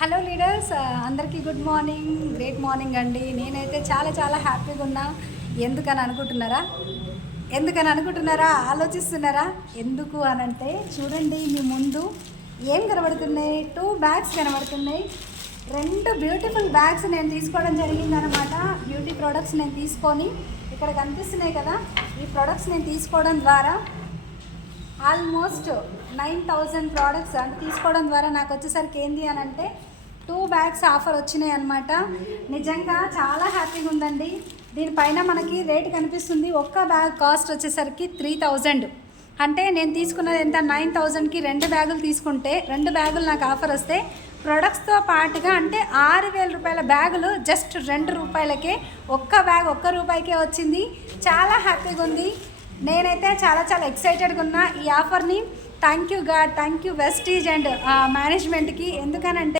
Hello leaders, అందరికీ good morning, great morning అండి. నేనైతే చాలా చాలా హ్యాపీగా ఉన్నా. ఎందుకని అనుకుంటున్నారా, ఆలోచిస్తున్నారా? ఎందుకు అనంటే చూడండి, మీ ముందు ఏం కనబడుతున్నాయి? 2 బ్యాగ్స్ కనబడుతున్నాయి. 2 బ్యూటిఫుల్ బ్యాగ్స్ నేను తీసుకోవడం జరిగిందనమాట. బ్యూటీ ప్రోడక్ట్స్ నేను తీసుకొని ఇక్కడ కనిపిస్తున్నాయి కదా, ఈ ప్రోడక్ట్స్ నేను తీసుకోవడం ద్వారా ఆల్మోస్ట్ 9,000 ప్రోడక్ట్స్ అంటే తీసుకోవడం ద్వారా నాకు వచ్చేసరికి ఏంటి అని అంటే 2 బ్యాగ్స్ ఆఫర్ వచ్చినాయి అనమాట. నిజంగా చాలా హ్యాపీగా ఉందండి. దీనిపైన మనకి రేటు కనిపిస్తుంది. ఒక్క బ్యాగ్ కాస్ట్ వచ్చేసరికి 3,000. అంటే నేను తీసుకున్నది ఎంత? 9,000కి 2 బ్యాగులు తీసుకుంటే 2 బ్యాగులు నాకు ఆఫర్ వస్తే ప్రొడక్ట్స్తో పాటుగా అంటే 6,000 రూపాయల బ్యాగులు జస్ట్ 2 రూపాయలకే, ఒక్క బ్యాగ్ రూపాయికే వచ్చింది. చాలా హ్యాపీగా ఉంది. నేనైతే చాలా చాలా ఎక్సైటెడ్గా ఉన్నా ఈ ఆఫర్ని. Thank you God, thank you Vestige and మేనేజ్మెంట్కి. ఎందుకనంటే